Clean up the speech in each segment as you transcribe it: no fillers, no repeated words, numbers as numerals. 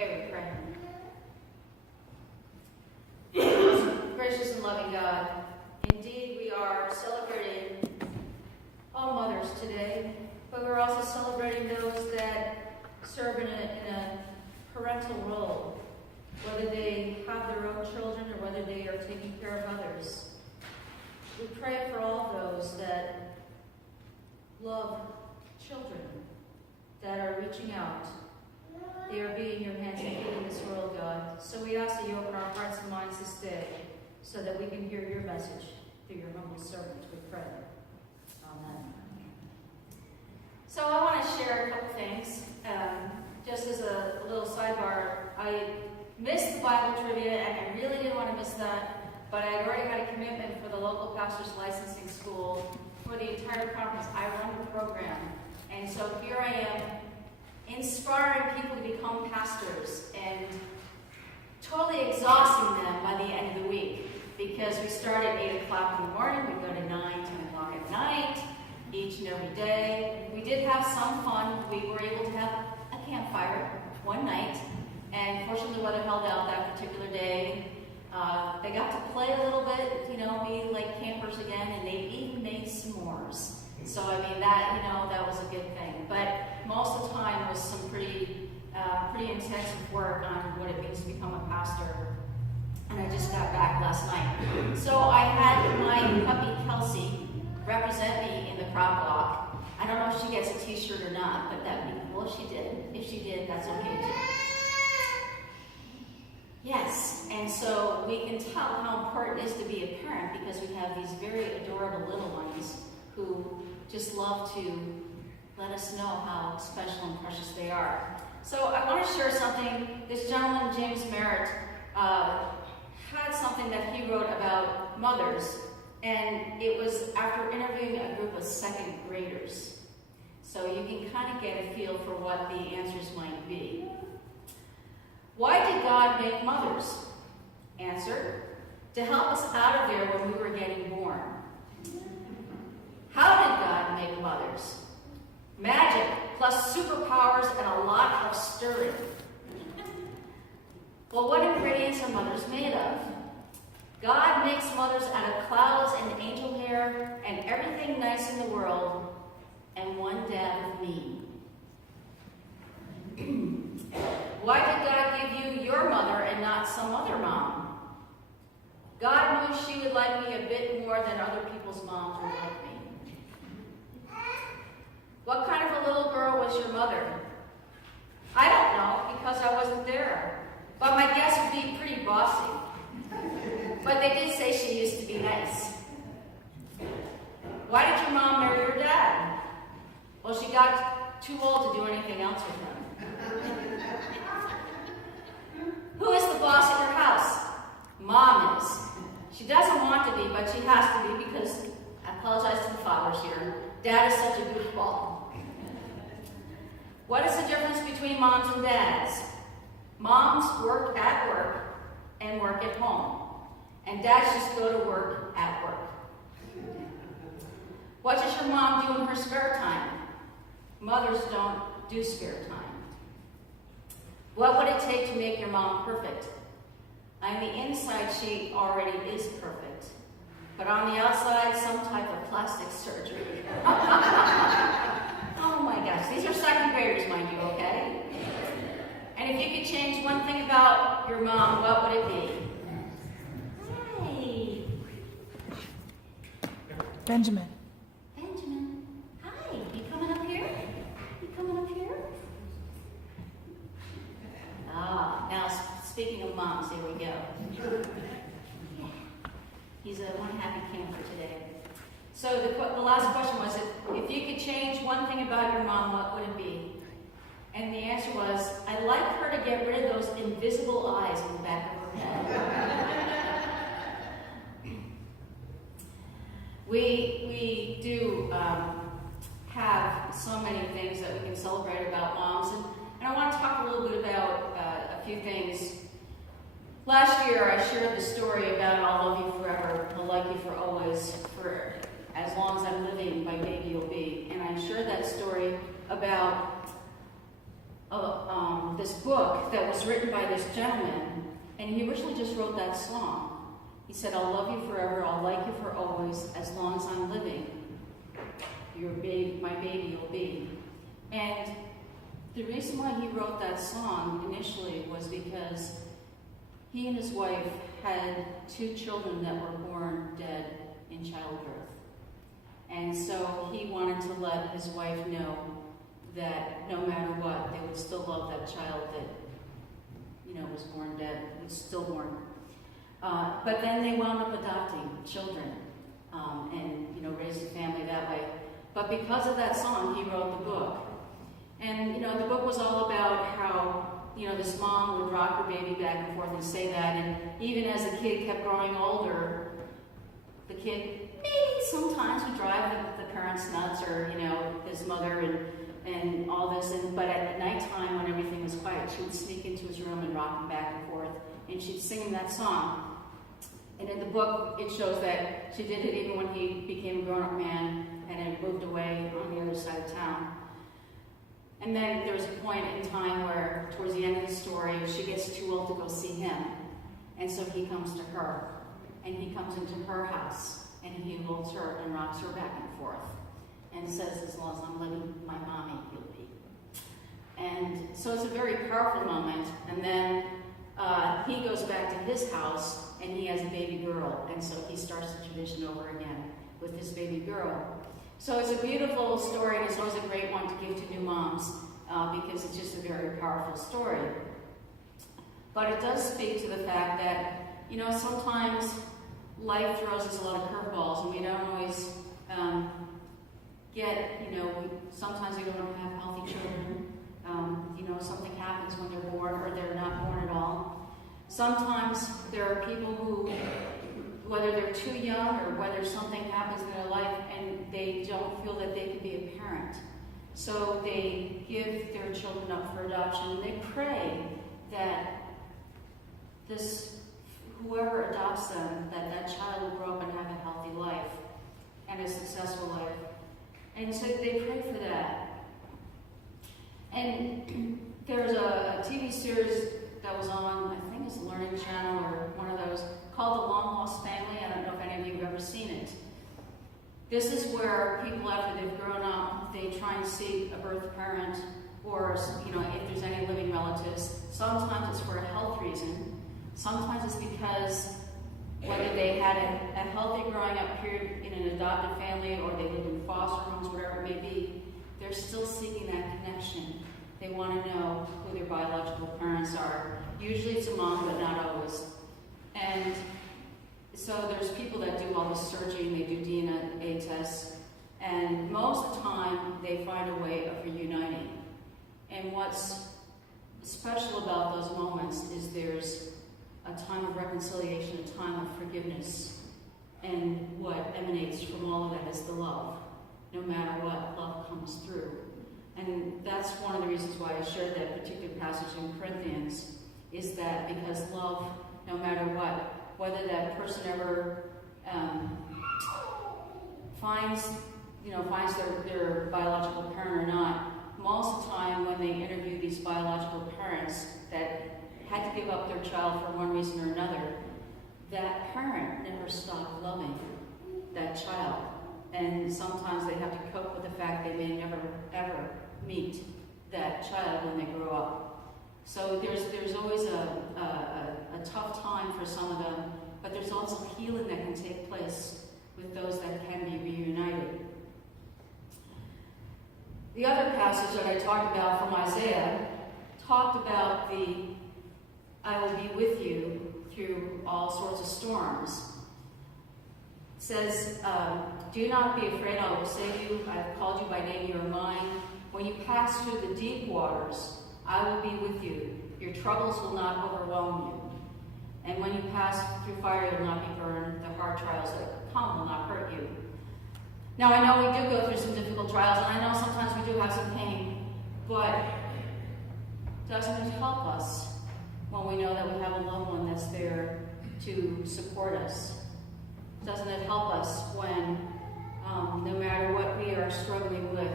Okay, we pray. Gracious and loving God, indeed we are celebrating all mothers today, but we're also celebrating those that serve in a parental role, whether they have their own children or whether they are taking care of others. We pray for all those that love children, that are reaching out. They are being your hands and feet in this world, God. So we ask that you open our hearts and minds this day so that we can hear your message through your humble servant. We pray. Amen. So I want to share a couple things. Just as a little sidebar, I missed the Bible trivia, and I really didn't want to miss that, but I had already had a commitment for the local pastor's licensing school for the entire conference. I run the program. And so here I am, inspiring people to become pastors and totally exhausting them by the end of the week, because we start at 8 o'clock in the morning, we go to 9, 10 o'clock at night, each and every day. We did have some fun. We were able to have a campfire one night, and fortunately the weather held out that particular day. They got to play a little bit, be like campers again, and they even made s'mores. So, that was a good thing. But most of the time was some pretty intensive work on what it means to become a pastor. And I just got back last night. So I had my puppy Kelsey represent me in the crop walk. I don't know if she gets a t-shirt or not, but that'd be cool if she did. If she did, that's okay too. Yes, and so we can tell how important it is to be a parent because we have these very adorable little ones who just love to let us know how special and precious they are. So I want to share something. This gentleman, James Merritt, had something that he wrote about mothers, and it was after interviewing a group of second graders. So you can kind of get a feel for what the answers might be. Why did God make mothers? Answer, to help us out of there when we were getting born. How did God make mothers? Magic plus superpowers and a lot of stirring. Well, what ingredients are mothers made of? God makes mothers out of clouds and angel hair and everything nice in the world and one dab of me. Why did God give you your mother and not some other mom? God knew she would like me a bit more than other people's moms would like me. What kind of a little girl was your mother? I don't know, because I wasn't there. But my guess would be pretty bossy. But they did say she used to be nice. Why did your mom marry your dad? Well, she got too old to do anything else with him. Who is the boss at your house? Mom is. She doesn't want to be, but she has to be because, I apologize to the fathers here, Dad is such a goofball. What is the difference between moms and dads? Moms work at work and work at home. And dads just go to work at work. What does your mom do in her spare time? Mothers don't do spare time. What would it take to make your mom perfect? On the inside, she already is perfect. But on the outside, some type of plastic surgery. Oh my gosh, these are second graders, mind you, okay? And if you could change one thing about your mom, what would it be? Hey. Benjamin. Benjamin. Hi, you coming up here? You coming up here? Now speaking of moms, here we go. Yeah. He's a one happy camper today. So the last question was, if you could change one thing about your mom, what would it be? And the answer was, I'd like her to get rid of those invisible eyes in the back of her head. We do have so many things that we can celebrate about moms, and I want to talk a little bit about a few things. Last year, I shared the story about I'll love you forever, I'll like you for always, for as long as I'm living by Baby O.B. And I shared that story about this book that was written by this gentleman, and he originally just wrote that song. He said, "I'll love you forever, I'll like you for always, as long as I'm living. Your baby, my baby you'll be." And the reason why he wrote that song initially was because he and his wife had 2 children that were born dead in childbirth. And so he wanted to let his wife know that no matter what, they would still love that child that, was born dead, was stillborn. But then they wound up adopting children and, raised a family that way. But because of that song, he wrote the book. And, the book was all about how, this mom would rock her baby back and forth and say that. And even as the kid kept growing older, the kid maybe sometimes would drive the parents nuts, or, his mother and all this. But at nighttime, when everything was quiet, she would sneak into his room and rock him back and forth. And she'd sing him that song. And in the book, it shows that she did it even when he became a grown-up man and had moved away on the other side of town. And then there was a point in time where, towards the end of the story, she gets too old to go see him. And so he comes to her. And he comes into her house. And he holds her and rocks her back and forth. And says, "As long as I'm living, my mommy, you'll be." And so it's a very powerful moment. And then he goes back to his house, and he has a baby girl. And so he starts the tradition over again with his baby girl. So it's a beautiful story, and it's always a great one to give to new moms because it's just a very powerful story. But it does speak to the fact that, sometimes life throws us a lot of curveballs, and we don't always sometimes we don't have healthy children. Something happens when they're born, or they're not born at all. Sometimes there are people who, whether they're too young or whether something happens in their life and they don't feel that they can be a parent. So they give their children up for adoption, and they pray that whoever adopts them, that child will grow up and have a healthy life and a successful life. And so they pray for that. And there's a TV series that was on, I think it's the Learning Channel or one of those, called The Long Lost Family. I don't know if any of you have ever seen it. This is where people, after they've grown up, they try and seek a birth parent, or if there's any living relatives. Sometimes it's for a health reason. Sometimes it's because whether they had a healthy growing up period in an adopted family, or they lived in foster homes, whatever it may be, they're still seeking that connection. They want to know who their biological parents are. Usually it's a mom, but not always. And so there's people that do all this searching, they do DNA tests, and most of the time they find a way of reuniting. And what's special about those moments is there's a time of reconciliation, a time of forgiveness, and what emanates from all of that is the love. No matter what, love comes through. And that's one of the reasons why I shared that particular passage in Corinthians, is that because love, no matter what, whether that person ever finds their biological parent or not, most of the time when they interview these biological parents that had to give up their child for one reason or another, that parent never stopped loving that child. And sometimes they have to cope with the fact they may never, ever meet that child when they grow up. So there's always a tough time for some of them, but there's also healing that can take place with those that can be reunited. The other passage that I talked about from Isaiah talked about I will be with you through all sorts of storms. It says, "Do not be afraid, I will save you. I have called you by name, you are mine. When you pass through the deep waters, I will be with you. Your troubles will not overwhelm you. And when you pass through fire, you will not be burned. The hard trials that come will not hurt you." Now, I know we do go through some difficult trials, and I know sometimes we do have some pain, but doesn't it help us when we know that we have a loved one that's there to support us? Doesn't it help us when, no matter what we are struggling with,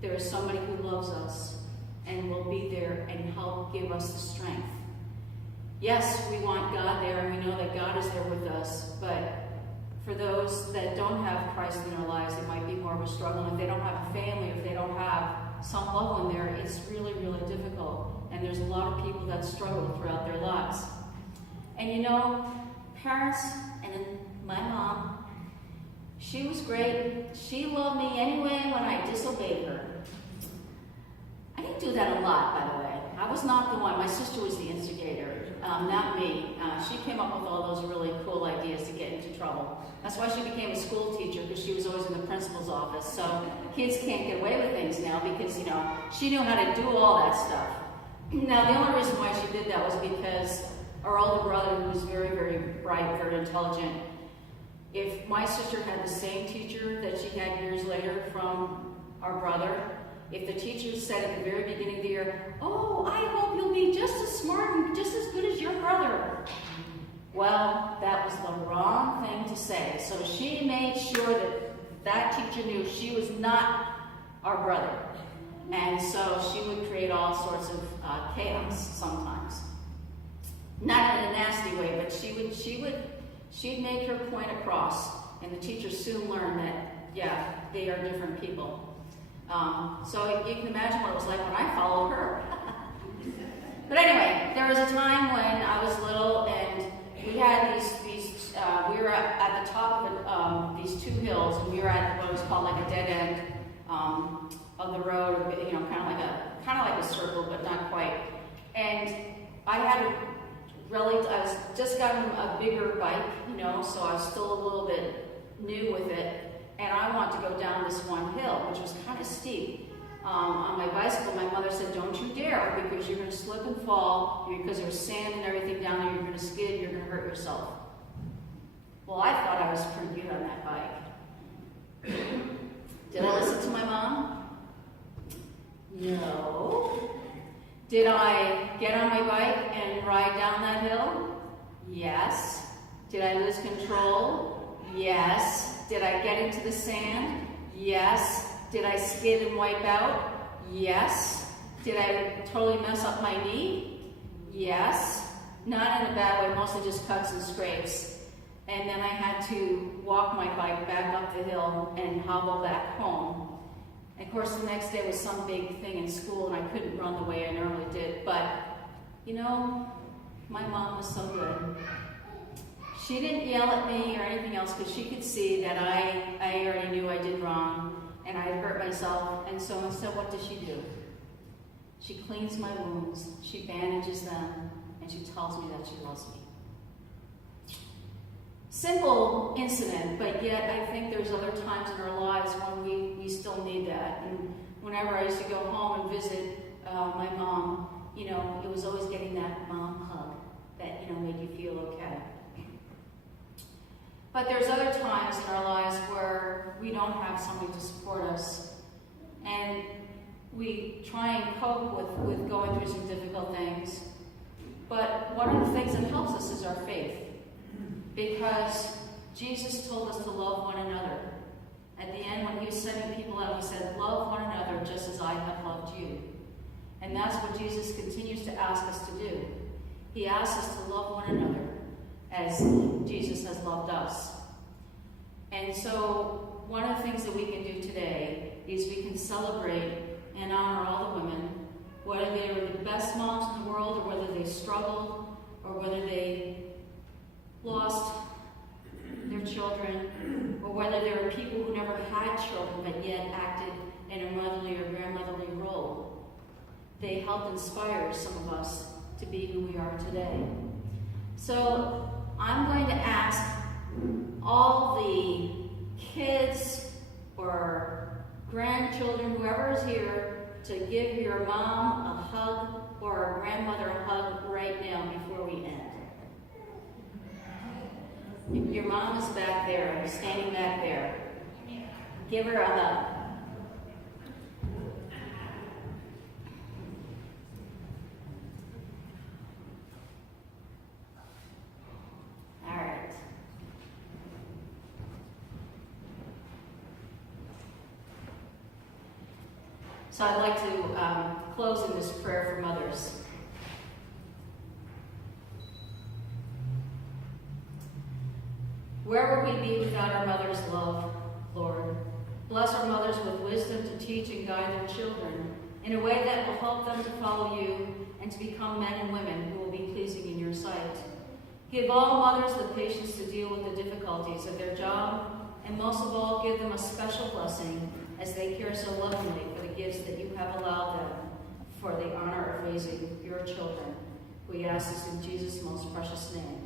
there is somebody who loves us, and will be there and help give us the strength. Yes, we want God there, and we know that God is there with us, but for those that don't have Christ in their lives, it might be more of a struggle. If they don't have a family, if they don't have some loved one there, it's really, really difficult. And there's a lot of people that struggle throughout their lives. And you know, parents, and then my mom, she was great. She loved me anyway when I disobeyed her. I didn't do that a lot, by the way. I was not the one. My sister was the instigator, not me. She came up with all those really cool ideas to get into trouble. That's why she became a school teacher, because she was always in the principal's office. So kids can't get away with things now because, you know, she knew how to do all that stuff. Now, the only reason why she did that was because our older brother, who was very, very bright, very intelligent, if my sister had the same teacher that she had years later from our brother, if the teacher said at the very beginning of the year, "Oh, I hope you'll be just as smart and just as good as your brother," well, that was the wrong thing to say. So she made sure that that teacher knew she was not our brother. And so she would create all sorts of chaos sometimes. Not in a nasty way, but she'd make her point across, and the teachers soon learned that, yeah, they are different people. So you can imagine what it was like when I followed her. But anyway, there was a time when I was little, and we had we were at the top of these two hills, and we were at what was called like a dead end of the road, you know, kind of like a circle, but not quite. And I was just gotten a bigger bike, you know, so I was still a little bit new with it. And I wanted to go down this one hill, which was kind of steep. On my bicycle, my mother said, "Don't you dare, because you're going to slip and fall, because there's sand and everything down there, you're going to skid, you're going to hurt yourself." Well, I thought I was pretty good on that bike. Did I listen to my mom? No. Did I get on my bike and ride down that hill? Yes. Did I lose control? Yes. Did I get into the sand? Yes. Did I skid and wipe out? Yes. Did I totally mess up my knee? Yes. Not in a bad way, mostly just cuts and scrapes. And then I had to walk my bike back up the hill and hobble back home. And of course, the next day was some big thing in school, and I couldn't run the way I normally did. But, you know, my mom was so good. She didn't yell at me or anything else, because she could see that I already knew I did wrong and I had hurt myself. And so instead, what does she do? She cleans my wounds, she bandages them, and she tells me that she loves me. Simple incident, but yet I think there's other times in our lives when we still need that. And whenever I used to go home and visit my mom, you know, it was always getting that mom hug that, you know, made you feel okay. But there's other times in our lives where we don't have somebody to support us, and we try and cope with going through some difficult things. But one of the things that helps us is our faith, because Jesus told us to love one another. At the end, when he was sending people out, he said, "Love one another just as I have loved you." And that's what Jesus continues to ask us to do. He asks us to love one another as Jesus has loved us. And so one of the things that we can do today is we can celebrate and honor all the women, whether they were the best moms in the world, or whether they struggled, or whether they lost their children, or whether there were people who never had children but yet acted in a motherly or grandmotherly role. They helped inspire some of us to be who we are today. So I'm going to ask all the kids or grandchildren, whoever is here, to give your mom a hug or a grandmother a hug right now before we end. Your mom is back there, standing back there. Give her a hug. All right. So I'd like to close in this prayer for mothers. Where would we be without our mothers' love, Lord? Bless our mothers with wisdom to teach and guide their children in a way that will help them to follow you and to become men and women who will be pleasing in your sight. Give all mothers the patience to deal with the difficulties of their job, and most of all, give them a special blessing as they care so lovingly for the gifts that you have allowed them for the honor of raising your children. We ask this in Jesus' most precious name.